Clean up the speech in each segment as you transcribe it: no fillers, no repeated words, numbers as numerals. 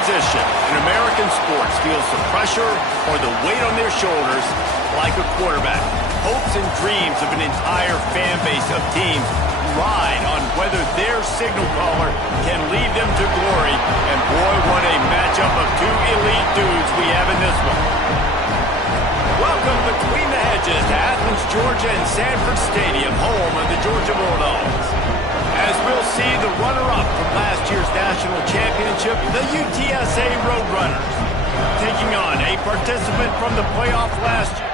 position in American sports feels the pressure or the weight on their shoulders like a quarterback. Hopes and dreams of an entire fan base of teams ride on whether their signal caller can lead them to glory. And boy, what a matchup of two elite dudes we have in this one. Welcome between the hedges to Athens, Georgia and Sanford Stadium, home of the Georgia Bulldogs. As we'll see the runner-up from last year's national championship, the UTSA Roadrunners, taking on a participant from the playoff last year.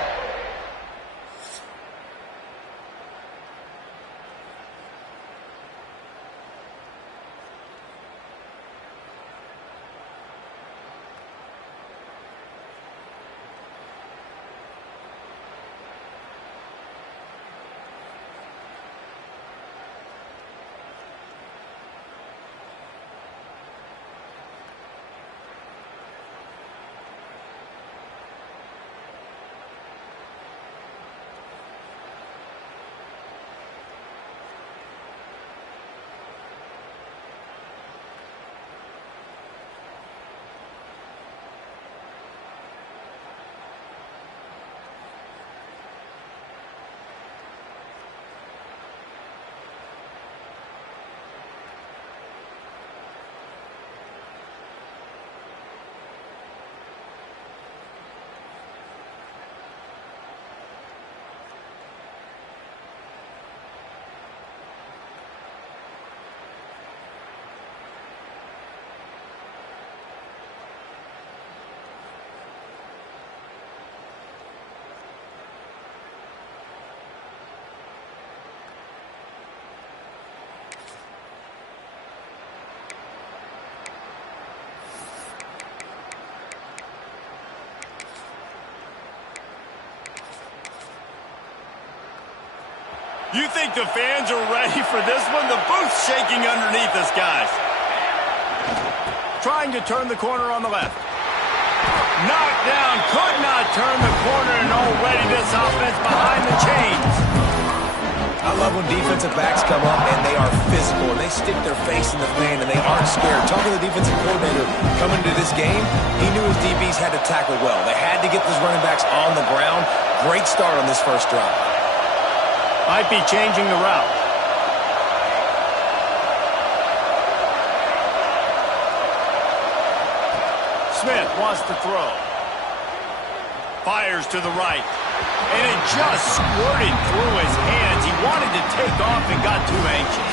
You think the fans are ready for this one? The booth's shaking underneath us, guys. Trying to turn the corner on the left. Knocked down, could not turn the corner, and already this offense behind the chains. I love when defensive backs come up and they are physical and they stick their face in the fan and they aren't scared. Talking to the defensive coordinator coming into this game, he knew his DBs had to tackle well. They had to get those running backs on the ground. Great start on this first drive. Might be changing the route. Smith wants to throw. Fires to the right. And it just squirted through his hands. He wanted to take off and got too anxious.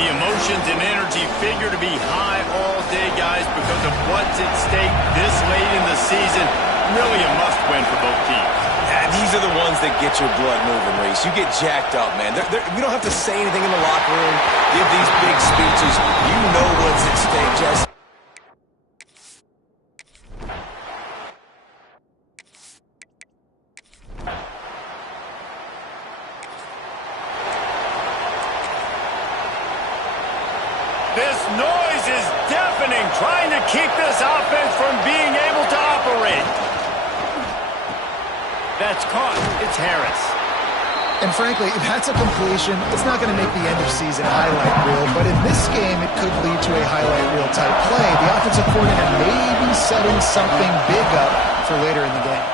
The emotions and energy figure to be high all day, guys, because of what's at stake this late in the season. Really a must-win for both teams. These are the ones that get your blood moving, Reese. You get jacked up, man. We don't have to say anything in the locker room, give these big speeches. You know what's at stake, Jesse. This noise is deafening, trying to keep this offense from being able to operate. That's caught. It's Harris. And frankly, if that's a completion, it's not going to make the end-of-season highlight reel, but in this game, it could lead to a highlight reel type play. The offensive coordinator may be setting something big up for later in the game.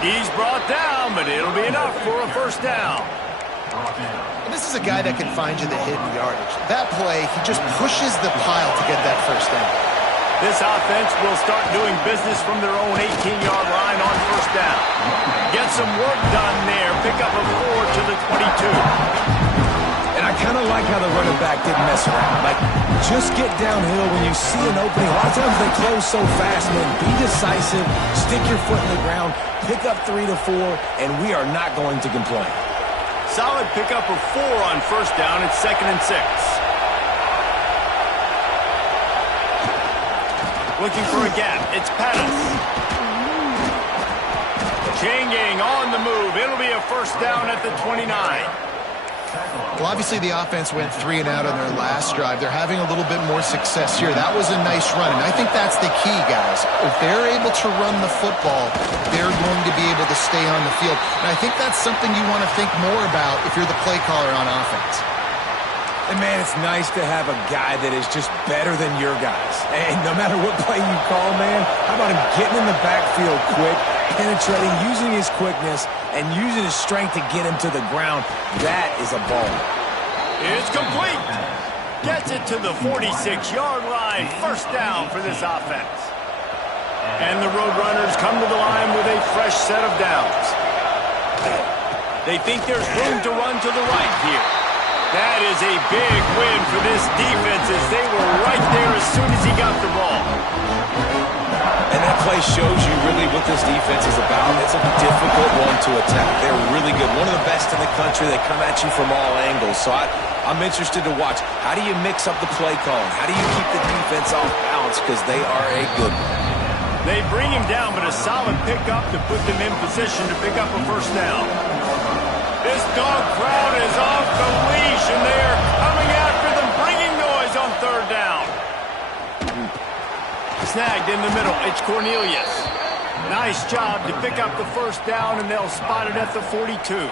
He's brought down, but it'll be enough for a first down. And this is a guy that can find you the hidden yardage. That play, he just pushes the pile to get that first down. This offense will start doing business from their own 18-yard line on first down. Get some work done there. Pick up a 4 to the 22. And I kind of like how the running back didn't mess around. Like, just get downhill when you see an opening. A lot of times they close so fast, man. Be decisive. Stick your foot in the ground. Pick up 3 to 4, and we are not going to complain. Solid pickup of 4 on first down. It's 2nd and 6. Looking for a gap. It's Pettis. Chain gang on the move. It'll be a first down at the 29. Well, obviously the offense went 3 and out on their last drive. They're having a little bit more success here. That was a nice run, and I think that's the key, guys. If they're able to run the football, they're going to be able to stay on the field. And I think that's something you want to think more about if you're the play caller on offense. And, man, it's nice to have a guy that is just better than your guys. And no matter what play you call, man, how about him getting in the backfield quick, penetrating, using his quickness, and using his strength to get him to the ground? That is a ball. It's complete. Gets it to the 46-yard line. First down for this offense. And the Roadrunners come to the line with a fresh set of downs. They think there's room to run to the right here. That is a big win for this defense as they were right there as soon as he got the ball. And that play shows you really what this defense is about. It's a difficult one to attack. They're really good. One of the best in the country. They come at you from all angles. So I'm interested to watch. How do you mix up the play calling? How do you keep the defense off balance? Because they are a good one. They bring him down, but a solid pickup to put them in position to pick up a first down. This dog crowd is off the leash, and they are coming after them, bringing noise on third down. Snagged in the middle. It's Cornelius. Nice job to pick up the first down, and they'll spot it at the 42.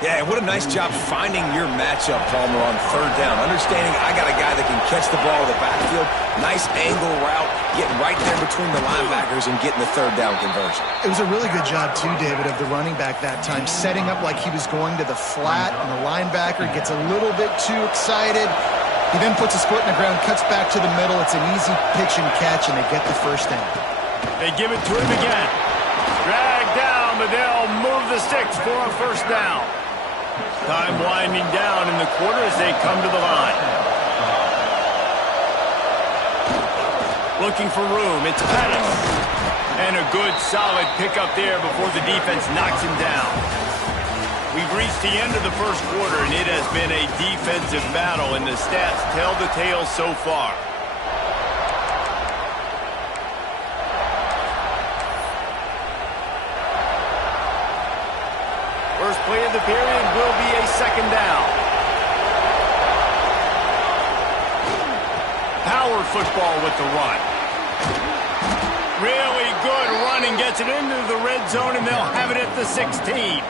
Yeah, what a nice job finding your matchup, Palmer, on third down. Understanding I got a guy that can catch the ball in the backfield. Nice angle route, getting right there between the linebackers and getting the third down conversion. It was a really good job, too, David, of the running back that time, setting up like he was going to the flat, and the linebacker gets a little bit too excited. He then puts his foot in the ground, cuts back to the middle. It's an easy pitch and catch, and they get the first down. They give it to him again. Dragged down, but they'll move the sticks for a first down. Time winding down in the quarter as they come to the line. Looking for room. It's Pettis. And a good, solid pickup there before the defense knocks him down. We've reached the end of the first quarter, and it has been a defensive battle, and the stats tell the tale so far. First play of the period will be a second down. Power football with the run. Really good running, gets it into the red zone, and they'll have it at the 16.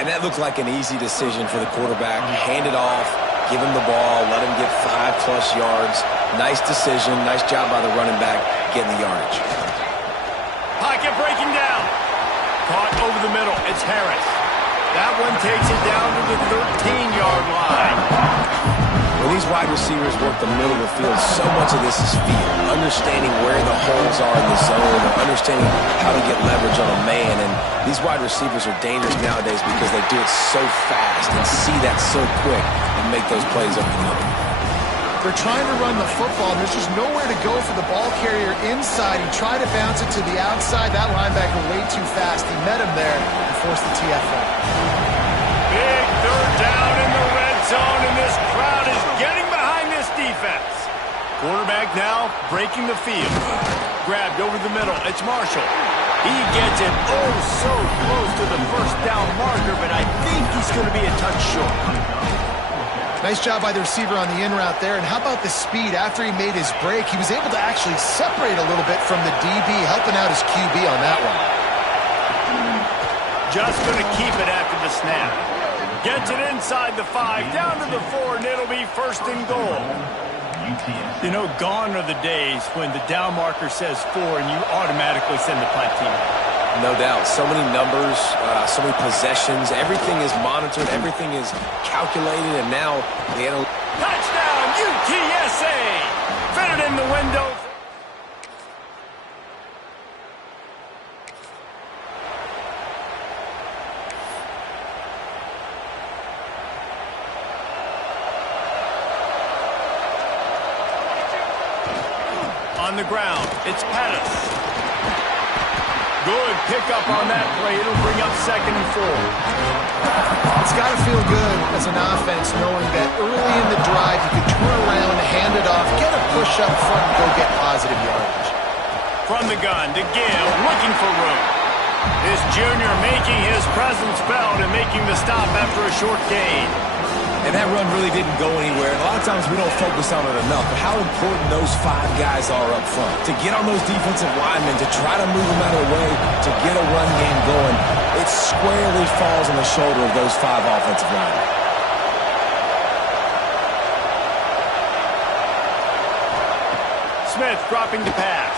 And that looked like an easy decision for the quarterback. Hand it off, give him the ball, let him get 5+ yards. Nice decision, nice job by the running back getting the yardage. Pocket breaking down. Caught over the middle. It's Harris. That one takes it down to the 13-yard line. When these wide receivers work the middle of the field, so much of this is feel. Understanding where the holes are in the zone, or understanding how to get leverage on a man. And these wide receivers are dangerous nowadays because they do it so fast and see that so quick and make those plays over the middle. They're trying to run the football, and there's just nowhere to go for the ball carrier inside. He tried to bounce it to the outside. That linebacker way too fast. He met him there and forced the TFL. Big third down in the red zone, and this crowd is getting behind this defense. Quarterback now breaking the field. Grabbed over the middle. It's Marshall. He gets it oh so close to the first down marker, but I think he's going to be a touch short. Nice job by the receiver on the in route there. And how about the speed? After he made his break, he was able to actually separate a little bit from the DB, helping out his QB on that one. Just going to keep it after the snap. Gets it inside the 5, down to the 4, and it'll be first and goal. You know, gone are the days when the down marker says 4 and you automatically send the punt team. No doubt. So many numbers, so many possessions. Everything is monitored. Everything is calculated. And now the analytics. Touchdown, UTSA! Fit it in the window. On the ground, it's Pettis. Good pickup on that play. It'll bring up second and 4. It's got to feel good as an offense knowing that early in the drive you can turn around, hand it off, get a push up front, and go get positive yardage. From the gun to Gill, looking for room. This junior making his presence felt and making the stop after a short gain. And that run really didn't go anywhere. And a lot of times we don't focus on it enough. But how important those 5 guys are up front. To get on those defensive linemen, to try to move them out of the way, to get a run game going, it squarely falls on the shoulder of those 5 offensive linemen. Smith dropping the pass.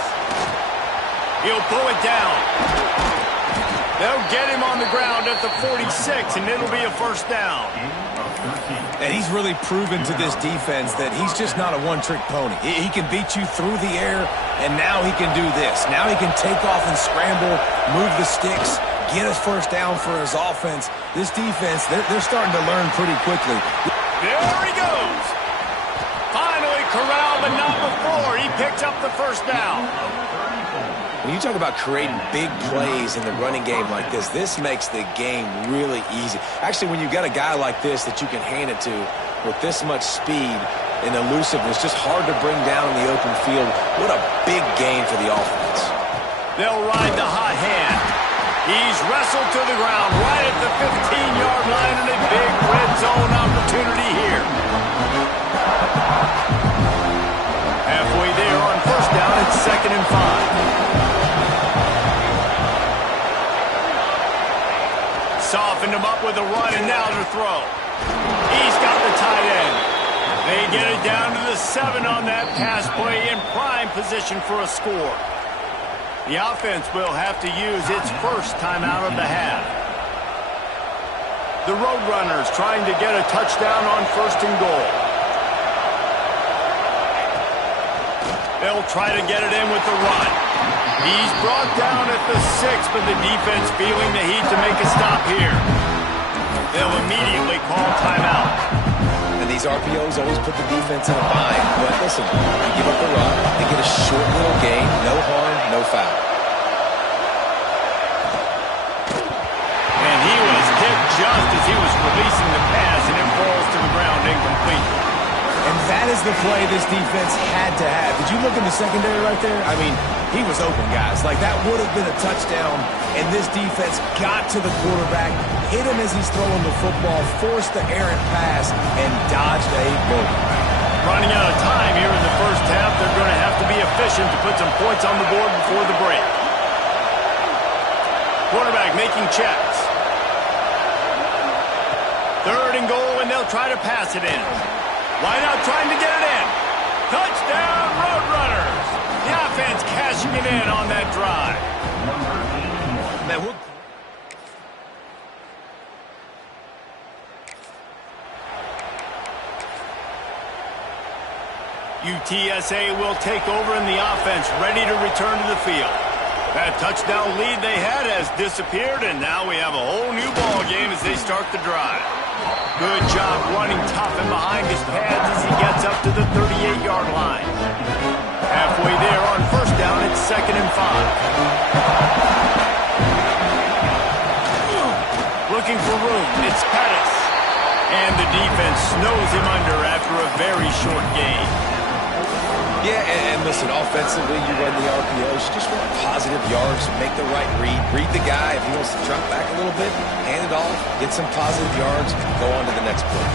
He'll pull it down. They'll get him on the ground at the 46, and it'll be a first down. And he's really proven to this defense that he's just not a one-trick pony. He can beat you through the air, and now he can do this. Now he can take off and scramble, move the sticks, get us first down for his offense. This defense, they're starting to learn pretty quickly. There he goes. Finally corralled, but not before. He picks up the first down. When you talk about creating big plays in the running game like this makes the game really easy. Actually, when you've got a guy like this that you can hand it to with this much speed and elusiveness, just hard to bring down in the open field, what a big gain for the offense. They'll ride the hot hand. He's wrestled to the ground right at the 15-yard line, and a big red zone opportunity here. Halfway there on first down, it's 2nd and 5. Softened him up with a run, and now to throw. He's got the tight end. They get it down to the 7 on that pass play, in prime position for a score. The offense will have to use its first timeout of the half. The Roadrunners trying to get a touchdown on 1st and goal. They'll try to get it in with the run. He's brought down at the 6, but the defense feeling the heat to make a stop here. They'll immediately call timeout. And these RPOs always put the defense in a bind. But listen, they give up the run. They get a short little gain. No harm, no foul. And he was hit just as he was releasing the pass, and it falls to the ground incomplete. And that is the play this defense had to have. Did you look in the secondary right there? I mean, he was open, guys. Like, that would have been a touchdown, and this defense got to the quarterback, hit him as he's throwing the football, forced the errant pass, and dodged a bullet. Running out of time here in the first half, they're going to have to be efficient to put some points on the board before the break. Quarterback making checks. 3rd and goal, and they'll try to pass it in. Wide out trying to get it in. Touchdown, Roadrunners. The offense cashing it in on that drive. Man, UTSA will take over, and the offense ready to return to the field. That touchdown lead they had has disappeared, and now we have a whole new ball game as they start the drive. Good job running tough and behind his pads as he gets up to the 38-yard line. Halfway there on first down, it's 2nd and 5. Looking for room, it's Pettis. And the defense snows him under after a very short gain. Yeah, and listen, offensively, you run the RPOs, you just want positive yards, make the right read the guy. If he wants to drop back a little bit, hand it off, get some positive yards, go on to the next play.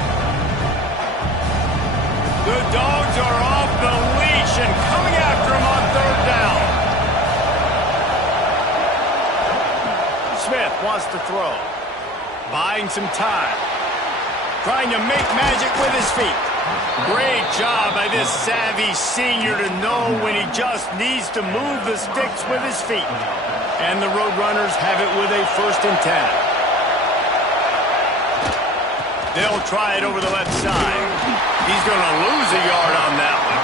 The Dogs are off the leash and coming after him on 3rd down. Smith wants to throw, buying some time, trying to make magic with his feet. Great job by this savvy senior to know when he just needs to move the sticks with his feet. And the Roadrunners have it with a 1st and 10. They'll try it over the left side. He's going to lose a yard on that one.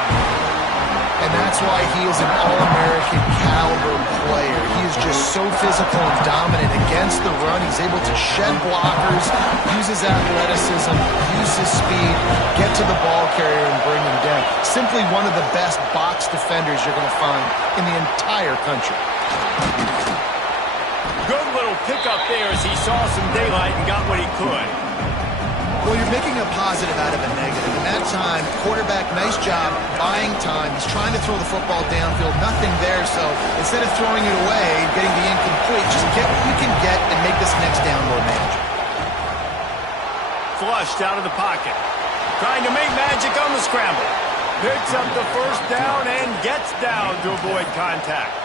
And that's why he is an All-American caliber player. He is just so physical and dominant against the run. He's able to shed blockers, use his athleticism, use his speed, get to the ball carrier and bring him down. Simply one of the best box defenders you're going to find in the entire country. Good little pickup there as he saw some daylight and got what he could. Well, you're making a positive out of a negative. In that time, quarterback, nice job, buying time. He's trying to throw the football downfield, nothing there. So instead of throwing it away, getting the incomplete, just get what you can get and make this next down more manageable. Flushed out of the pocket. Trying to make magic on the scramble. Picks up the first down and gets down to avoid contact.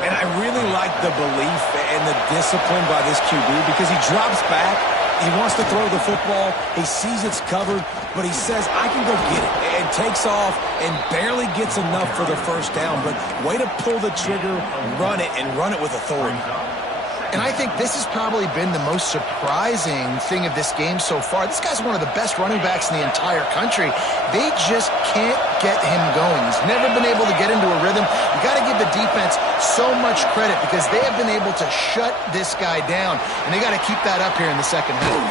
And I really like the belief and the discipline by this QB because he drops back. He wants to throw the football. He sees it's covered, but he says, I can go get it. And and takes off and barely gets enough for the first down. But way to pull the trigger, run it, and run it with authority. And I think this has probably been the most surprising thing of this game so far. This guy's one of the best running backs in the entire country. They just can't get him going. He's never been able to get into a rhythm. You got to give the defense so much credit because they have been able to shut this guy down, and they got to keep that up here in the second half.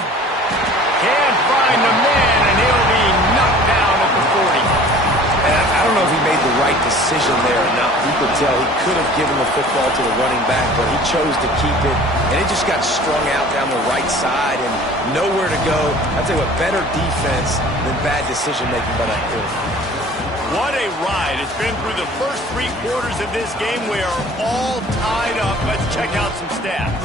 Can't find the man, and he'll be knocked down at the 40. And I don't know if he made the right decision there or not. You could tell he could have given the football to the running back, but he chose to keep it, and it just got strung out down the right side and nowhere to go. I'll tell you what, better defense than bad decision-making by that field. What a ride. It's been through the first 3 quarters of this game. We are all tied up. Let's check out some stats.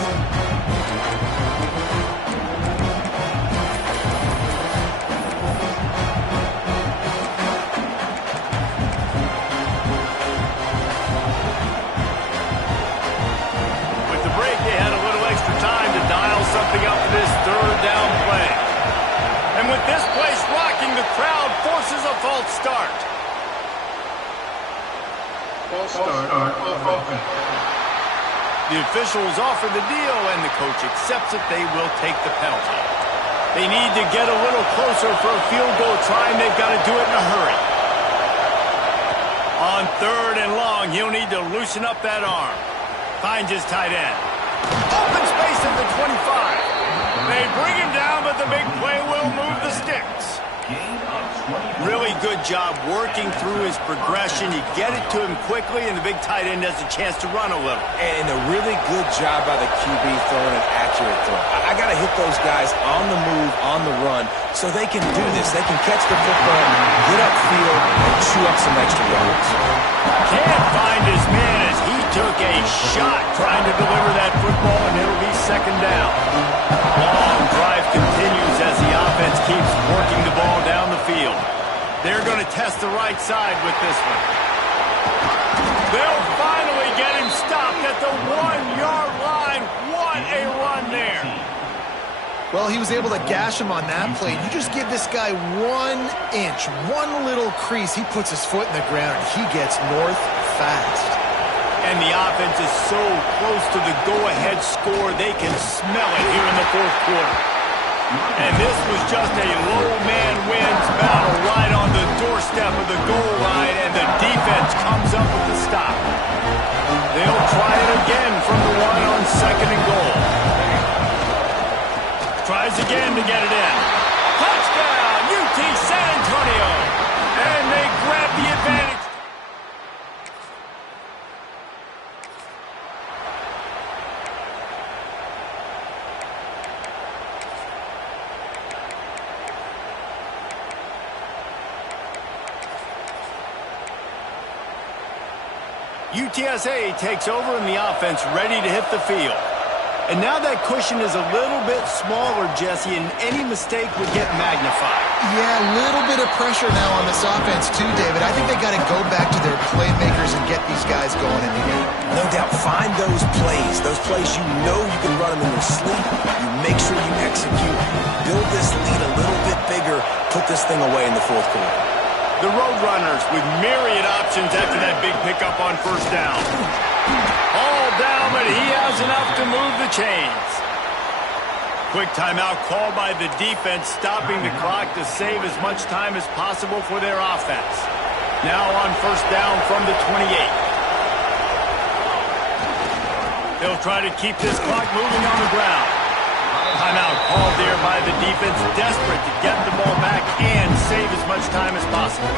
Something up for this third down play. And with this place rocking, the crowd forces a false start. False start. The officials offer the deal, and the coach accepts it. They will take the penalty. They need to get a little closer for a field goal try, and they've got to do it in a hurry. On 3rd and long, he'll need to loosen up that arm. Finds his tight end. Open space at the 25. They bring him down, but the big play will move the sticks. Really good job working through his progression. You get it to him quickly, and the big tight end has a chance to run a little. And a really good job by the QB throwing an accurate throw. I got to hit those guys on the move, on the run, so they can do this. They can catch the football, get upfield, and chew up some extra yards. Can't find his man as he took a shot trying to deliver that football, and it'll be 2nd down. Long drive continues as the offense keeps working the ball down the field. They're going to test the right side with this one. They'll finally get him stopped at the 1-yard line. What a run there. Well, he was able to gash him on that play. You just give this guy 1 inch, one little crease. He puts his foot in the ground, and he gets north fast. And the offense is so close to the go-ahead score, they can smell it here in the 4th quarter. And this was just a low-man wins battle right on the doorstep of the goal line, and the defense comes up with the stop. They'll try it again from the 1 on 2nd and goal. Tries again to get it in. Touchdown, UT San Antonio. And they grab the advantage. UTSA takes over in the offense, ready to hit the field. And now that cushion is a little bit smaller, Jesse, and any mistake would get magnified. Yeah, a little bit of pressure now on this offense too, David. I think they got to go back to their playmakers and get these guys going in the game. No doubt, find those plays you know you can run them in your sleep. You make sure you execute, build this lead a little bit bigger, put this thing away in the 4th quarter. The Roadrunners with myriad options after that big pickup on 1st down. All down, but he has enough to move the chains. Quick timeout called by the defense, stopping the clock to save as much time as possible for their offense. Now on 1st down from the 28. They'll try to keep this clock moving on the ground. Timeout called there by the defense, desperate to get the ball back and save as much time as possible.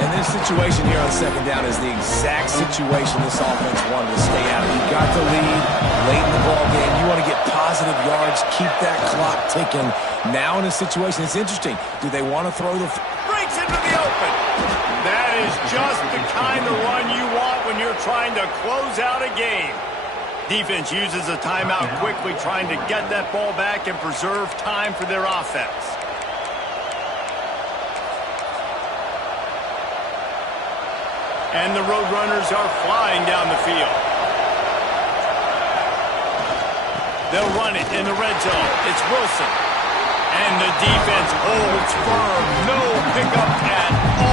And this situation here on 2nd down is the exact situation this offense wanted to stay out of. You got the lead late in the ball game. You want to get positive yards, keep that clock ticking. Now in a situation, it's interesting. Do they want to throw the... Breaks into the open. That is just the kind of run you want when you're trying to close out a game. Defense uses a timeout quickly, trying to get that ball back and preserve time for their offense. And the Roadrunners are flying down the field. They'll run it in the red zone. It's Wilson. And the defense holds firm. No pickup at all.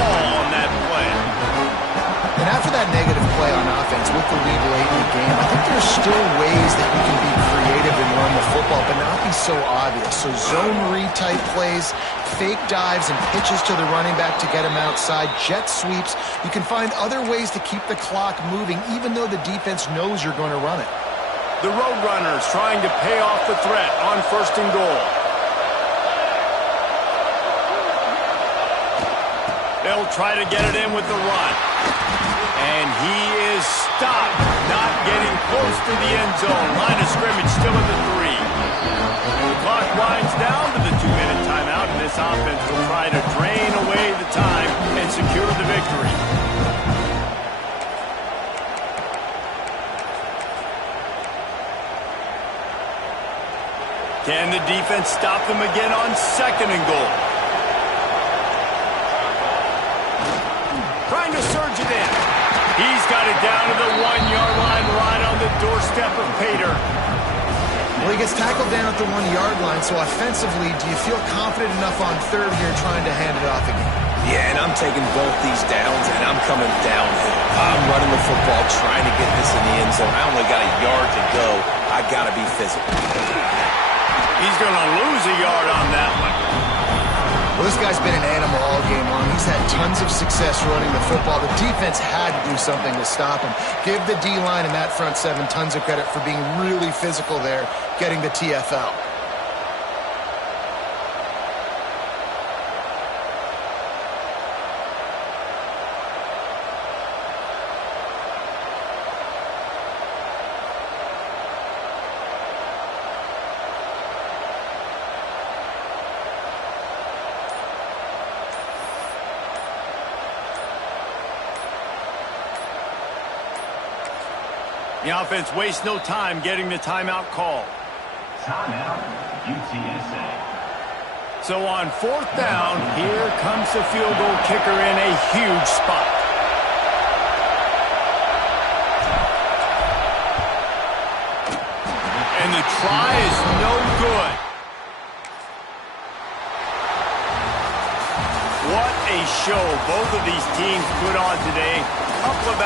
after that negative play on offense with the lead late in the game, I think there's still ways that you can be creative and run the football, but not be so obvious. So zone read type plays, fake dives and pitches to the running back to get him outside, jet sweeps. You can find other ways to keep the clock moving, even though the defense knows you're going to run it. The Roadrunners trying to pay off the threat on 1st and goal. They'll try to get it in with the run. And he is stopped, not getting close to the end zone. Line of scrimmage still at the 3. The clock winds down to the 2-minute timeout, and this offense will try to drain away the time and secure the victory. Can the defense stop them again on 2nd and goal? Trying to surge it in. He's got it down to the 1-yard line, right on the doorstep of Pater. Well, he gets tackled down at the 1-yard line, so offensively, do you feel confident enough on 3rd here trying to hand it off again? Yeah, and I'm taking both these downs, and I'm coming downhill. I'm running the football, trying to get this in the end zone. I only got a yard to go. I got to be physical. He's going to lose a yard on that one. Well, this guy's been an animal all game long. He's had tons of success running the football. The defense had to do something to stop him. Give the D-line and that front 7 tons of credit for being really physical there, getting the TFL. The offense wastes no time getting the timeout call. Timeout, UTSA. So on 4th down, here comes the field goal kicker in a huge spot. And the try is no good. What a show both of these teams put on today. Couple of